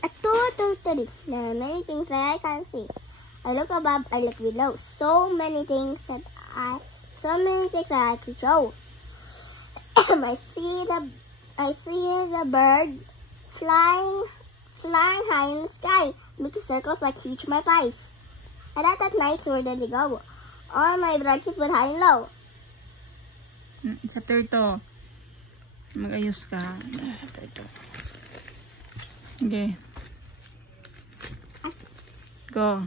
A total tree. There are many things that I can't see. I look above, I look below. So many things that I could show. I see the bird flying high in the sky, making circles like huge my eyes. And at night, where did they go? All my branches went high and low. Chapter 2. Mag-ayos ka. Chapter 2. Okay. Go.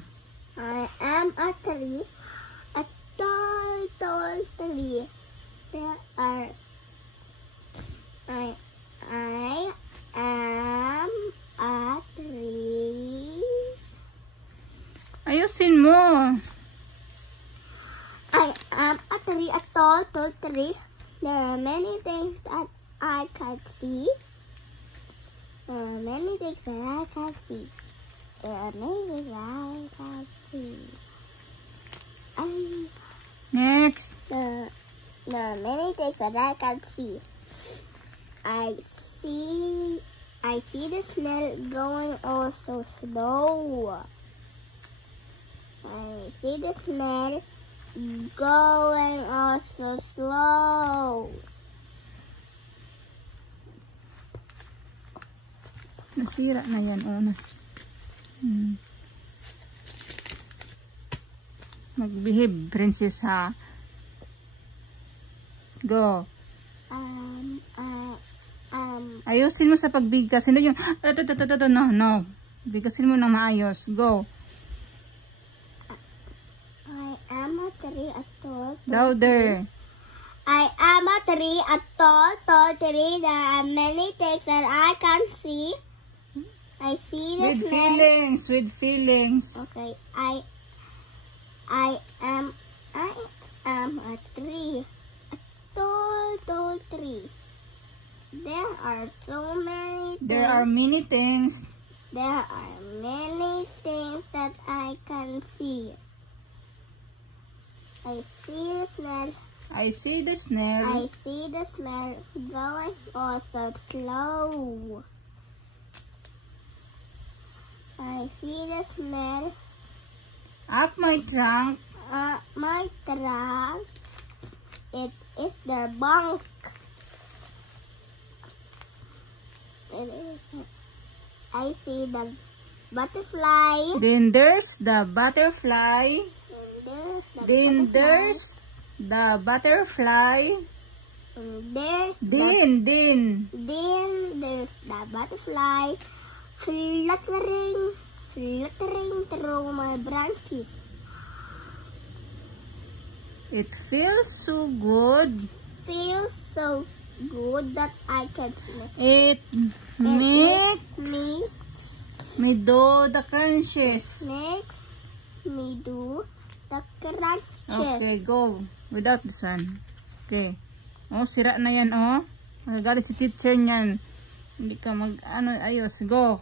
I am a tree, a tall, tall tree. I am a tree. Ayusin mo. I am a tree, a tall, tall tree. There are many things that I can't see. There are many things that I can't see. There are many things that I can't see. Next. There are many things that I can't see. I see the snail going oh so slow. I see the snail going oh so slow. Nasira na yan. Oh, Mag-behave, princess, ha? Go. Ayusin mo sa pagbigkas. Hindi yung, no. Bigkasin mo ng maayos. Go. I am a tree, a tall, Louder. I am a tree, a tall, tall tree. There are many things that I can't see. I see the snail. With feelings. Okay, I am a tree, a tall, tall tree. There are so many things. There are many things. There are many things that I can see. I see the snail. I see the snail. I see the snail going oh so slow. I see the snail Up my trunk. my trunk. It is their bunk. I see the butterfly. Then there's the butterfly. Then There's the butterfly. there's Then there's the butterfly fluttering through my branches. It feels so good. Feels so good that I can It makes me do the crunches. makes me do the crunches. Okay, go. Without this one. Okay. Oh, sira na yan, oh. Magagalit si teacher niyan. Hindi ka ayos. Go.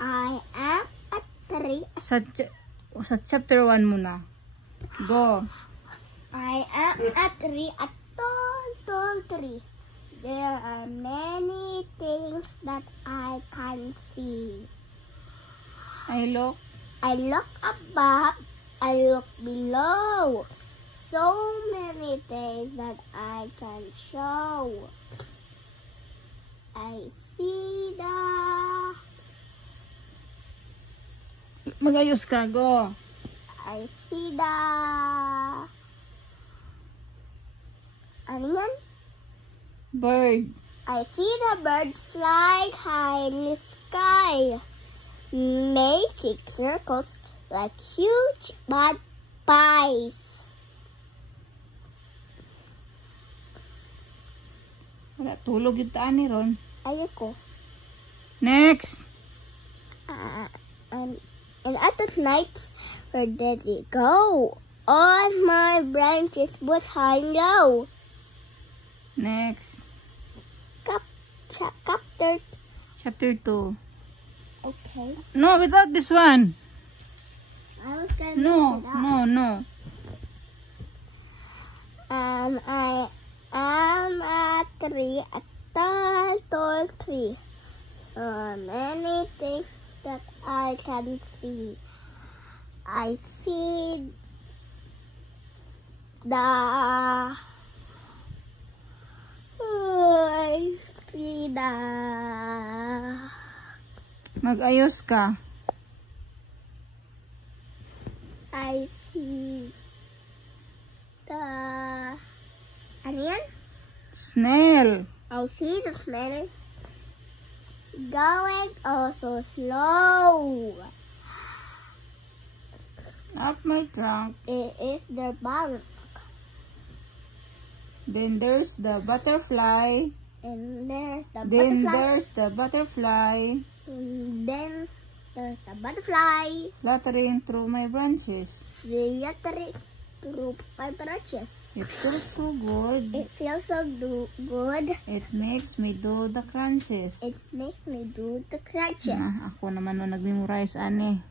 I am a tree. Sa chapter 1 muna. Go. I am a tree, a tall, tall tree. There are many things that I can see. I look above, I look below. So many things that I can show. I see the... Magayos ka. Go. I see the... Ano yan? Bird. I see the bird flying high in the sky, making circles like huge mud pies. Wala, tulog yung taan ni Ron. Ayoko. Next. And at the night, where did it go? All my branches was high and low. Next. Chapter 2. Okay. No, without this one. I was gonna No. I am a tree, a tall, tall tree. Many things that I can see. I see Mag-ayos ka. I see the ano yan? Snail. I see the snail going so slow. Up my trunk. It is the bug. Then there's the butterfly. And there's the Then butterfly. there's the butterfly And then there's the butterfly. fluttering through my branches. Fluttering through my branches. It feels so good. It feels so good. It makes me do the crunches. It makes me do the crunches. Ako naman no nag-memorize ani.